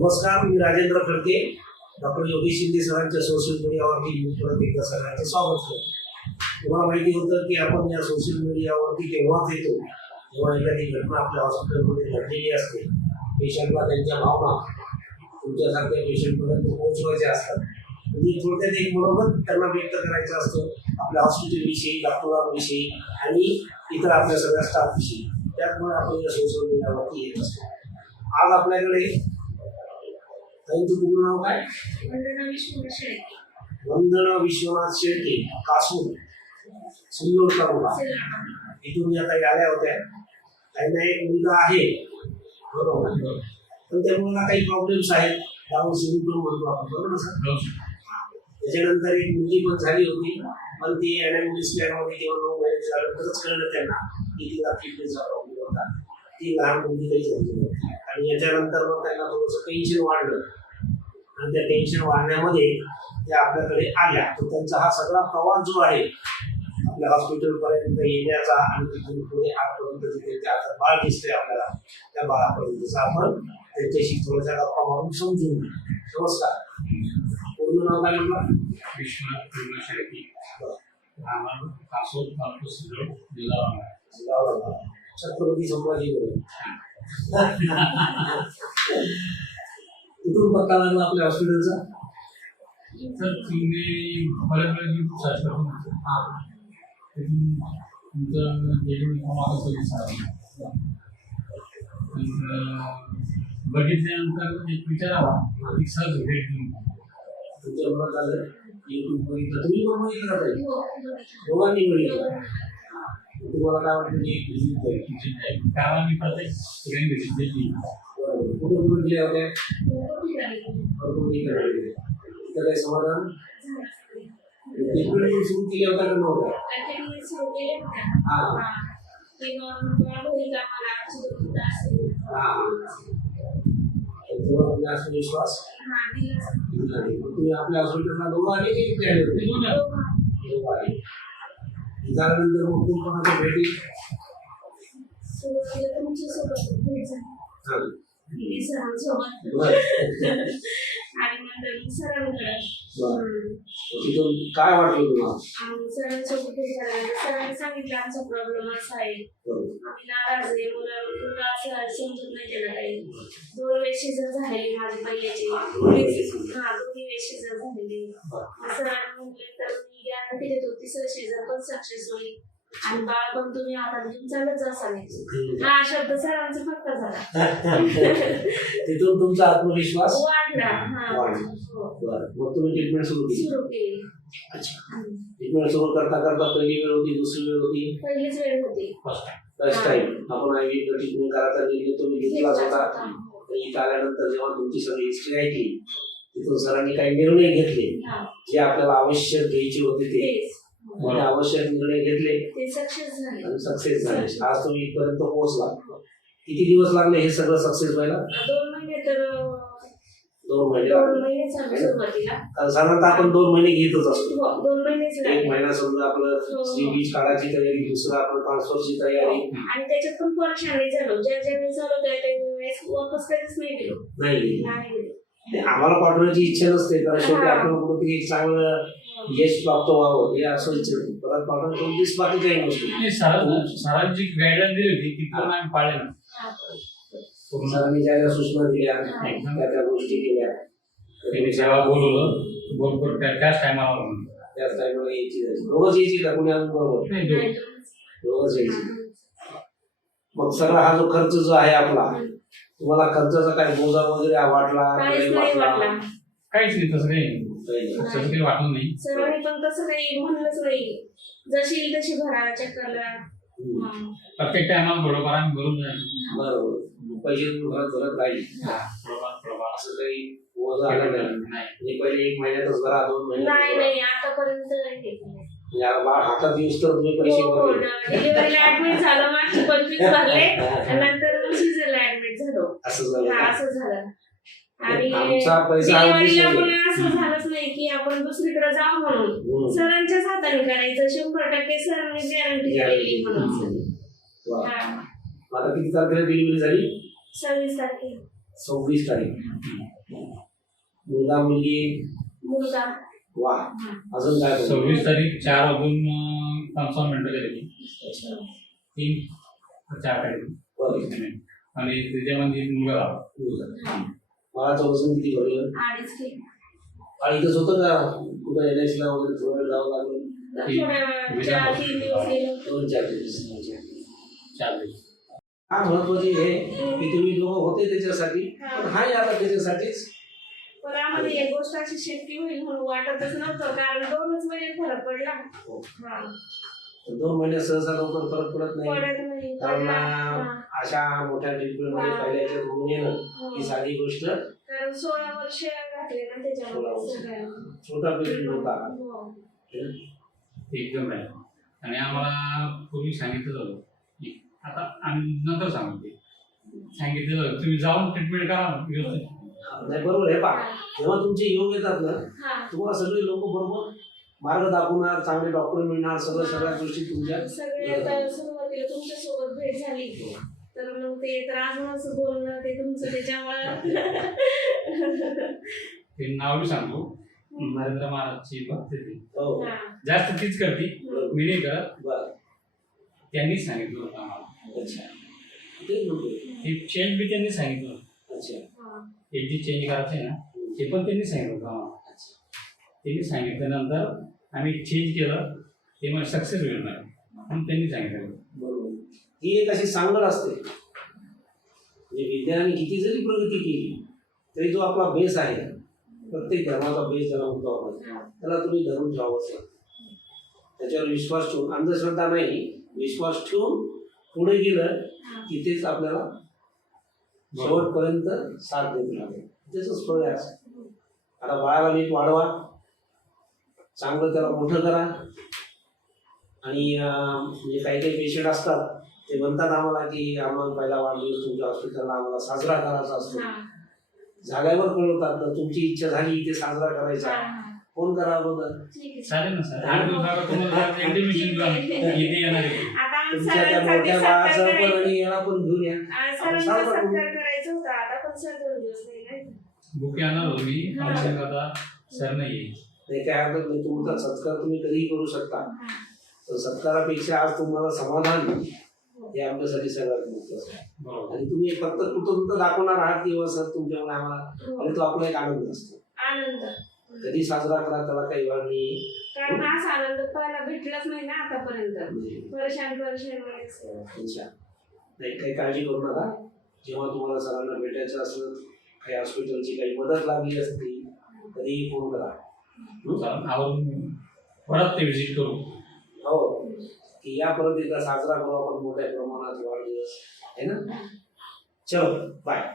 नमस्कार मी राजेंद्र खडके डॉक्टर योगी शिंदे सरांच्या सोशल मीडियावरती मी परत एकदा सगळ्यांचं स्वागत करतो. तुम्हाला माहिती होतं की आपण या सोशल मीडियावरती केव्हाच येतो जेव्हा एखादी घटना आपल्या हॉस्पिटलमध्ये घडलेली असते. पेशंटला त्यांच्या भावना तुमच्यासारख्या पेशंटपर्यंत पोहोचवायच्या असतात. म्हणजे थोडक्यात एक बरोबर त्यांना व्यक्त करायचं असतं आपल्या हॉस्पिटलविषयी डॉक्टरांविषयी आणि इतर आपल्या सगळ्या स्टाफविषयी त्यामुळे आपण या सोशल मीडियावरती येत असतो. आज आपल्याकडे पूर्ण नाव काय? वंदना विश्वनाथ शेळके कासूर सिल्लोड तालुका इथून ताई आल्या होत्या. ताईंना एक मुलगा आहे. बरोबर. पण त्या मुलाला काही प्रॉब्लेम्स आहेत. डाऊन सिंड्रोम म्हणतो आपण. बरोबर ना सर? त्याच्यानंतर एक मुलगी पण झाली होती. पण ती अॅनामिली स्कॅनमध्ये जेव्हा नऊ महिने झाल्यानंतरच कळलं त्यांना की तिला किडनीचा प्रॉब्लेम होता. ती लहान मुलगी काही झाली. आणि याच्यानंतर मग त्यांना थोडंसं टेन्शन वाढलं. आणि त्या टेन्शन वाढण्यामध्ये त्या आपल्याकडे आल्या. तर त्यांचा हा सगळा प्रवास जो आहे आपल्या हॉस्पिटलपर्यंत येण्याचा आणि तिथून पुढे आजपर्यंत त्यांच्या हातात बाळ दिसतंय आपल्याला त्या बाळापर्यंतचा. आपण त्यांच्याशी थोड्याशा गप्पा मारून समजून. नमस्कार. पूर्ण नाव काय म्हटलं? विश्वनाथ पूर्ण शेळके. आम्हाला कासोद कापूस रोड जिल्हा वांगणी. गावाला. छत्रपती संभाजी कुठून पत्ता लागला आपल्या हॉस्पिटलचा तर तुम्ही बऱ्याच वेळा मी सर्च करतो हा. तुमचं मला सर्विस बघितल्यानंतर एक विचारावा एक सहज भेट देऊन तुमच्या मनात आलं युट्यूब बघितलं तुम्ही पण बघितलं? हो, दोघांनी बघितलं तुम्हाला काय वाटतं की एक द्यावी? कारण मी प्रत्येक ठिकाणी भेट दिली? बरोबर. कुठे कुठे गेल्या होत्या भरपूर ठिकाणी काही समाधान? ट्रीटमेंट सुरू केल्या होत्या का नव्हत्या हा. तर असं विश्वास? तुम्ही आपल्या हॉस्पिटलला दोघं आले की आले होते? दोघं आले. त्यानंतर मग तुम्ही कोणाच्या भेटी बरं. आणि नंतर सरांकडे बरं. तिथून काय वाटलं तुम्हाला आणि सरांसोबत हे सरांनी सांगितलं आमचा प्रॉब्लेम असा आहे आम्ही नाराज आहे मुलं मुलं असं समजत नाही त्याला काही दोन वेळेस शिजर झालेली माझी पहिल्याची हा दोन्ही वेळेस शिजर झालेली सरांनी तर मी गॅरंटी देतो तिसरं शिजर पण सक्सेस होईल आणि बाळ पण तुम्ही हातात घेऊन चालत जासाल हा शब्द सरांचा पक्का झाला. तिथून तुमचा आत्मविश्वास वाढला. हा. वाढला. बरं. मग तुम्ही ट्रीटमेंट सुरू केली. सुरू केली. ट्रीटमेंट सुरू करता करता पहिली वेळ होती दुसरी वेळ होती? पहिलीच वेळ होती. फर्स्ट टाइम आपण आय व्ही ट्रीटमेंट करायचा निर्णय तुम्ही घेतलाच होता. इथं आल्यानंतर जेव्हा तुमची सगळी हिस्ट्री ऐकली तिथून सरांनी काही निर्णय घेतले. जे आपल्याला आवश्यक घ्यायचे होते ते. आवश्यक निर्णय घेतले. ते सक्सेस झाले. सक्सेस झाले. आज तुम्ही इथपर्यंत पोहोचला. किती दिवस लागले हे सगळं सक्सेस व्हायला? दोन महिने तर दोन साधारणतः आपण दोन महिने घेतच असतो. हो, दोन एक महिना समजा आपलं हो. सी बीच काढायची तयारी दुसरं आपण ट्रान्सफरची तयारी. आणि त्याच्यात पण परेशानी झालो. ज्या ज्या वेळेस झालो त्या त्या वेळेस वापस कधीच नाही गेलो नाही. नाही. आम्हाला पाठवण्याची इच्छा नसते कारण शेवटी. आपण कुठेतरी चांगलं यश प्राप्त व्हावं हे असं इच्छा. परत पाठवण्याची कोणतीच बाकी काही नसते सरांची गाईडलाईन दिली होती ती पण आम्ही पाळली सरांनी ज्या ज्या सूचना दिल्या त्या त्या गोष्टी केल्या. त्यांनी जेव्हा बोलवलं बोलकर त्या त्याच टायमाला म्हणून त्याच टाइमला यायची. दोघंच यायची का? कोणी अजून बरोबर? दोघंच यायची. मग सगळा हा जो खर्च जो आहे आपला तुम्हाला खर्चाचा काय बोजा वगैरे वाटला काहीच काही नाही वाटला? वाटला. काहीच नाही तसं काही काही. तसं काही वाटलं नाही. पण तसं काही म्हणलंच नाही. जशी येईल तशी भरा. प्रत्येक टायमाला थोडंफार आम्ही भरून बरोबर पैसे भरत भरत राहील. असं काही आलं नाही. नाही. म्हणजे पहिले एक महिन्यातच भरा दोन नाही नाही आतापर्यंत नाही बाळ हातात येऊस तर तुम्ही पैसे हो, हो, भरले. डिलिव्हरीला ऍडमिट झालं मागचे पंचवीस भरले आणि नंतर झालो असं हा, झालं असं झालं. आणि आमचा पैसा डिलिव्हरीला अगदी पण सही. असं झालंच नाही की आपण दुसरीकडे जाऊ म्हणून. हम्म. सरांच्याच हाताने करायचं शंभर टक्के सरांनी गॅरंटी दिलेली म्हणून. वा. हा. आता किती तारखेला डिलिव्हरी झाली? सव्वीस तारखेला सव्वीस तारीख. मुलगा मुलगी? मुलगा. वा. हा. अजून काय बोलू? सव्वीस तारीख चार वाजून पंचावन्न मिनिटं तीन चार तारीख. बरं. आणि त्याच्यामध्ये मुलगा. बाळाचं वजन किती भरलं अडीच किलो. आणि इथंच होतं का कुठं एल आय ला वगैरे थोडं वेळ जावं लागलं. दोन चार दिवस. चार दिवस हा महत्त्वाचे हे की तुम्ही लोक होते त्याच्यासाठी पण हाय आता त्याच्यासाठीच. पण आम्हाला एक गोष्ट अशी शेती होईल म्हणून वाटतच नव्हतं कारण दोनच महिने फरक पडला. हो. हा. तर दोन महिन्यात सहसा लवकर फरक पडत नाही पडत नाही कारण पडला हा. अशा मोठ्या ट्रीटमेंटमध्ये. पहिल्या याच्यात होऊन येणं हो. ही साधी गोष्ट कारण सोळा वर्ष घातले ना सोळा त्याच्यामध्ये वर्ष. सगळ्यांना. छोटा पेशंट होता हो. एकदम आहे आणि आम्हाला पूर्वी सांगितलं होतं की आता आम्ही नंतर सांगू ते सांगितलं तुम्ही जाऊन ट्रीटमेंट करा व्यवस्थित नाही बरोबर आहे पा जेव्हा तुमचे योग येतात ना हा. तुम्हाला सगळे लोक बरोबर मार्ग दाखवणार चांगले डॉक्टर मिळणार सगळं सगळ्या गोष्टी तुमच्या. सगळे आता सुरुवातीला तुमच्यासोबत भेट झाली. तर मग ते तर अजूनच बोलणं ते तुमचं त्याच्यामुळं. ते नाव बी सांगतो नरेंद्र महाराजची भक्त हो. हा. जास्त तीच करते. मी नाही करत. बरं. त्यांनीच सांगितलं होतं आम्हाला. ते चेंज बी त्यांनी सांगितलं हा. हे जे चेंज करायचं आहे ना ते पण त्यांनी सांगितलं होतं आम्हाला. त्यांनी सांगितल्यानंतर आम्ही चेंज केलं. ते मग सक्सेस होईल नाही. म्हणून त्यांनी सांगितलं. बरोबर. ही एक अशी सांगड असते. म्हणजे विज्ञानाने किती जरी प्रगती केली तरी जो आपला बेस आहे. प्रत्येक धर्माचा बेस ज्याला म्हणतो आपण. त्याला तुम्ही धरून ठेवावंच लागतं. त्याच्यावर विश्वास ठेवून अंधश्रद्धा नाही विश्वास ठेवून पुढे गेलं की तेच आपल्याला शेवटपर्यंत साथ देत राहते. त्याच फळ आहे असं. आता बाळाला नीट वाढवा. चांगलं त्याला मोठं करा. आणि म्हणजे काही काही पेशंट असतात ते म्हणतात आम्हाला की आम्हाला पहिला वाढदिवस तुमच्या हॉस्पिटलला आम्हाला साजरा करायचा असतो. हा. झाल्यावर कळवतात तर तुमची इच्छा झाली इथे साजरा करायचा. हा. फोन करा अगोदर. आता आम्ही तुमच्या त्या मोठ्या बाळाचं पण. आणि याला पण घेऊन या. सर दोन दिवस नाही नाही बुके आणणार होतो मी हा. औषध आता सर नाही येईल नाही काय हरकत नाही तुमचा सत्कार तुम्ही कधीही करू शकता. तर सत्कारापेक्षा आज तुम्हाला समाधान हे आमच्यासाठी सगळ्यात महत्वाचं बरोबर आणि तुम्ही फक्त कृतज्ञता दाखवणार आहात की सर तुमच्यामुळे आम्हाला हो. आणि तो आपला एक आनंद असतो आनंद कधी साजरा करा त्याला काही वाढ नाही कारण हा आनंद पहिला भेटलाच नाही ना आतापर्यंत म्हणजे परेशान परेशानमध्ये असं. अच्छा नाही काही काळजी करू नका जेव्हा तुम्हाला सरांना भेटायचं असलं काही हॉस्पिटलची काही मदत लागली असती कधीही फोन करा? चालेल. परत ते विजिट करू. हो की या परत एकदा साजरा करू आपण मोठ्या प्रमाणात वाढदिवस. आहे ना? चलो बाय